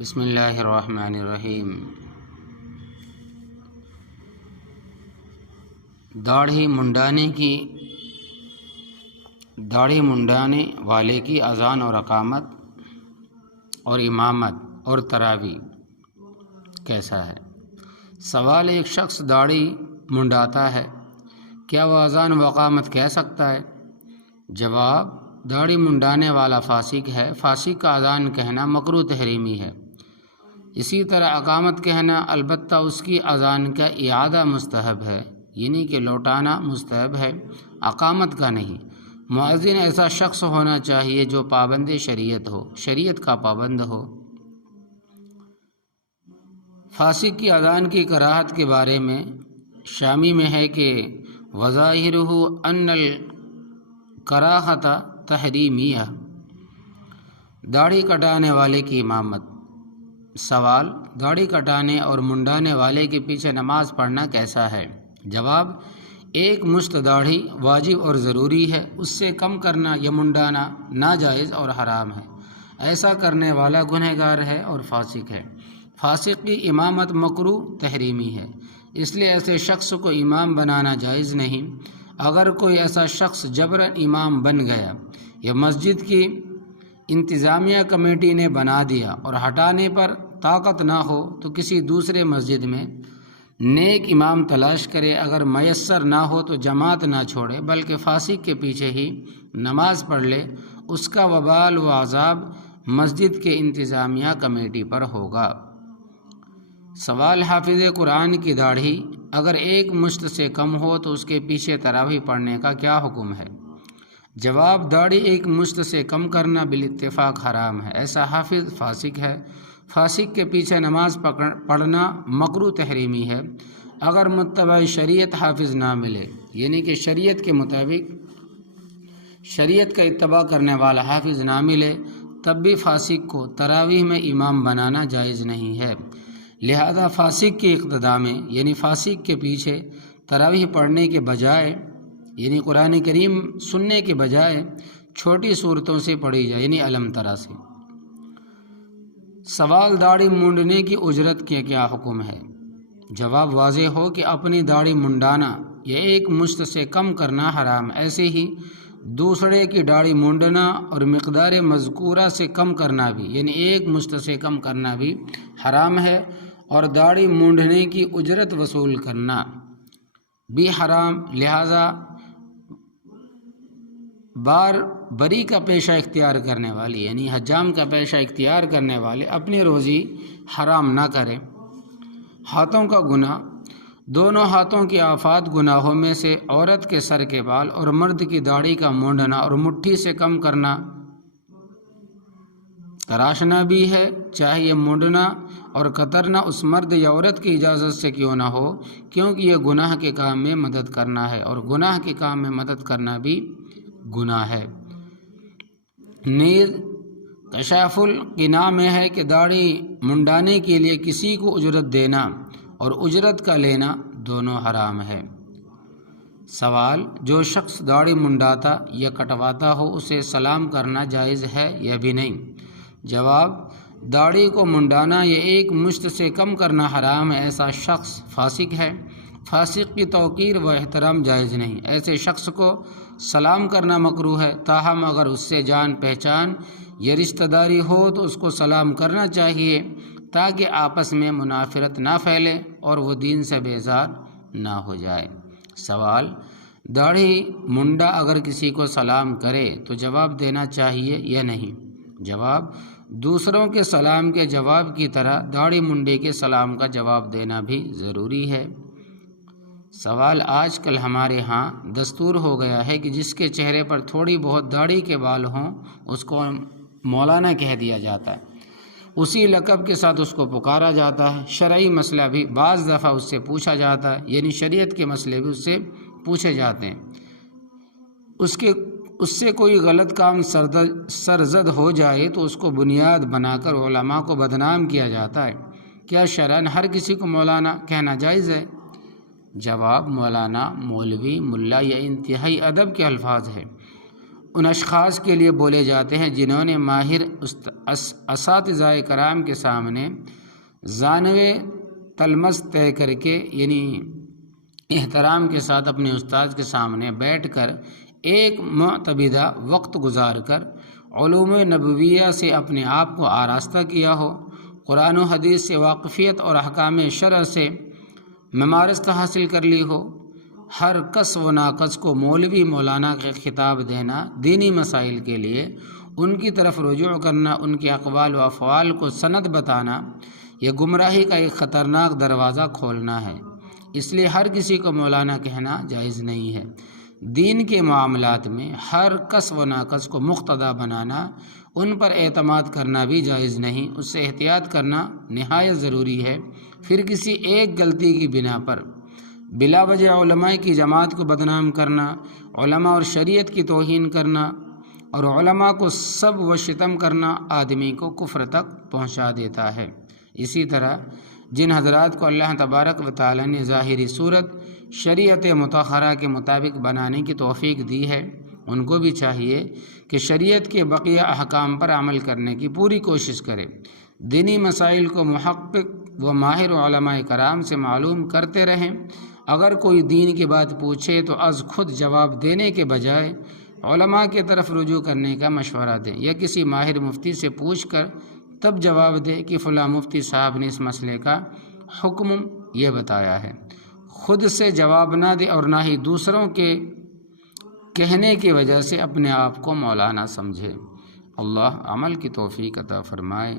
بسم اللہ الرحمن الرحیم۔ داڑھی منڈانے والے کی اذان اور اقامت اور امامت اور تراویح کیسا ہے؟ سوال: ایک شخص داڑھی منڈاتا ہے، کیا وہ اذان و اقامت کہہ سکتا ہے؟ جواب: داڑھی منڈانے والا فاسق ہے۔ فاسق کا اذان کہنا مکروہ تحریمی ہے۔ اسی طرح اقامت کہنا، البتہ اس کی اذان کا اعادہ مستحب ہے، یعنی کہ لوٹانا مستحب ہے، اقامت کا نہیں۔ مؤذن ایسا شخص ہونا چاہیے جو پابند شریعت ہو، شریعت کا پابند ہو۔ فاسق کی اذان کی کراہت کے بارے میں شامی میں ہے کہ وظاہرہ ان الکراہۃ تحریمیہ۔ داڑھی کٹانے والے کی امامت۔ سوال: داڑھی کٹانے اور منڈانے والے کے پیچھے نماز پڑھنا کیسا ہے؟ جواب: ایک مشت داڑھی واجب اور ضروری ہے، اس سے کم کرنا یا منڈانا ناجائز اور حرام ہے۔ ایسا کرنے والا گنہگار ہے اور فاسق ہے۔ فاسق کی امامت مکروہ تحریمی ہے، اس لیے ایسے شخص کو امام بنانا جائز نہیں۔ اگر کوئی ایسا شخص جبراً امام بن گیا یا مسجد کی انتظامیہ کمیٹی نے بنا دیا اور ہٹانے پر طاقت نہ ہو تو کسی دوسرے مسجد میں نیک امام تلاش کرے۔ اگر میسر نہ ہو تو جماعت نہ چھوڑے بلکہ فاسق کے پیچھے ہی نماز پڑھ لے۔ اس کا وبال و عذاب مسجد کے انتظامیہ کمیٹی پر ہوگا۔ سوال: حافظ قرآن کی داڑھی اگر ایک مشت سے کم ہو تو اس کے پیچھے تراویح پڑھنے کا کیا حکم ہے؟ جواب: داڑھی ایک مشت سے کم کرنا بالاتفاق حرام ہے، ایسا حافظ فاسق ہے۔ فاسق کے پیچھے نماز پڑھنا مکروہ تحریمی ہے۔ اگر متبع شریعت حافظ نہ ملے، یعنی کہ شریعت کے مطابق شریعت کا اتباع کرنے والا حافظ نہ ملے، تب بھی فاسق کو تراویح میں امام بنانا جائز نہیں ہے۔ لہذا فاسق کی اقتداء میں، یعنی فاسق کے پیچھے تراویح پڑھنے کے بجائے، یعنی قرآن کریم سننے کے بجائے چھوٹی صورتوں سے پڑھی جائے، یعنی الم ترا سے۔ سوال: داڑھی مونڈنے کی اجرت کے کیا حکم ہے؟ جواب: واضح ہو کہ اپنی داڑھی منڈانا یا ایک مشت سے کم کرنا حرام، ایسے ہی دوسرے کی داڑھی مونڈنا اور مقدار مذکورہ سے کم کرنا بھی، یعنی ایک مشت سے کم کرنا بھی حرام ہے، اور داڑھی مونڈنے کی اجرت وصول کرنا بھی حرام۔ لہذا بری کا پیشہ اختیار کرنے والی، یعنی حجام کا پیشہ اختیار کرنے والے اپنی روزی حرام نہ کریں۔ ہاتھوں کا گناہ۔ دونوں ہاتھوں کی آفات گناہوں میں سے عورت کے سر کے بال اور مرد کی داڑھی کا مونڈنا اور مٹھی سے کم کرنا، تراشنا بھی ہے، چاہے یہ مونڈنا اور کترنا اس مرد یا عورت کی اجازت سے کیوں نہ ہو، کیونکہ یہ گناہ کے کام میں مدد کرنا ہے، اور گناہ کے کام میں مدد کرنا بھی گناہ ہے۔ نیز کشاف القنا میں ہے کہ داڑھی منڈانے کے لیے کسی کو اجرت دینا اور اجرت کا لینا دونوں حرام ہے۔ سوال: جو شخص داڑھی منڈاتا یا کٹواتا ہو اسے سلام کرنا جائز ہے یا بھی نہیں؟ جواب: داڑھی کو منڈانا یا ایک مشت سے کم کرنا حرام ہے، ایسا شخص فاسق ہے۔ فاسق کی توقیر و احترام جائز نہیں، ایسے شخص کو سلام کرنا مکروہ ہے۔ تاہم اگر اس سے جان پہچان یا رشتہ داری ہو تو اس کو سلام کرنا چاہیے تاکہ آپس میں منافرت نہ پھیلے اور وہ دین سے بیزار نہ ہو جائے۔ سوال: داڑھی منڈا اگر کسی کو سلام کرے تو جواب دینا چاہیے یا نہیں؟ جواب: دوسروں کے سلام کے جواب کی طرح داڑھی منڈے کے سلام کا جواب دینا بھی ضروری ہے۔ سوال: آج کل ہمارے ہاں دستور ہو گیا ہے کہ جس کے چہرے پر تھوڑی بہت داڑھی کے بال ہوں اس کو مولانا کہہ دیا جاتا ہے، اسی لقب کے ساتھ اس کو پکارا جاتا ہے۔ شرعی مسئلہ بھی بعض دفعہ اس سے پوچھا جاتا ہے، یعنی شریعت کے مسئلے بھی اس سے پوچھے جاتے ہیں۔ اس سے کوئی غلط کام سرزد ہو جائے تو اس کو بنیاد بنا کر علماء کو بدنام کیا جاتا ہے۔ کیا شرعاً ہر کسی کو مولانا کہنا جائز ہے؟ جواب: مولانا، مولوی، ملا یہ انتہائی ادب کے الفاظ ہیں، ان اشخاص کے لیے بولے جاتے ہیں جنہوں نے ماہر اساتذہ کرام کے سامنے زانوے تلمس طے کر کے، یعنی احترام کے ساتھ اپنے استاد کے سامنے بیٹھ کر ایک معتبدہ وقت گزار کر علوم نبویہ سے اپنے آپ کو آراستہ کیا ہو، قرآن و حدیث سے واقفیت اور احکام شرع سے ممارست حاصل کر لی ہو۔ ہر کس و ناقص کو مولوی مولانا کے خطاب دینا، دینی مسائل کے لیے ان کی طرف رجوع کرنا، ان کے اقوال و افعال کو سند بتانا، یہ گمراہی کا ایک خطرناک دروازہ کھولنا ہے۔ اس لیے ہر کسی کو مولانا کہنا جائز نہیں ہے۔ دین کے معاملات میں ہر کس و ناقص کو مقتدا بنانا، ان پر اعتماد کرنا بھی جائز نہیں، اس سے احتیاط کرنا نہایت ضروری ہے۔ پھر کسی ایک غلطی کی بنا پر بلا وجہ علماء کی جماعت کو بدنام کرنا، علماء اور شریعت کی توہین کرنا اور علماء کو سب و شتم کرنا آدمی کو کفر تک پہنچا دیتا ہے۔ اسی طرح جن حضرات کو اللہ تبارک و تعالی نے ظاہری صورت شریعت مطہرہ کے مطابق بنانے کی توفیق دی ہے، ان کو بھی چاہیے کہ شریعت کے بقیہ احکام پر عمل کرنے کی پوری کوشش کرے، دینی مسائل کو محقق و ماہر علماء کرام سے معلوم کرتے رہیں۔ اگر کوئی دین کی بات پوچھے تو از خود جواب دینے کے بجائے علماء کی طرف رجوع کرنے کا مشورہ دیں، یا کسی ماہر مفتی سے پوچھ کر تب جواب دے کہ فلاں مفتی صاحب نے اس مسئلے کا حکم یہ بتایا ہے۔ خود سے جواب نہ دے اور نہ ہی دوسروں کے کہنے کی وجہ سے اپنے آپ کو مولانا سمجھے۔ اللہ عمل کی توفیق عطا فرمائے۔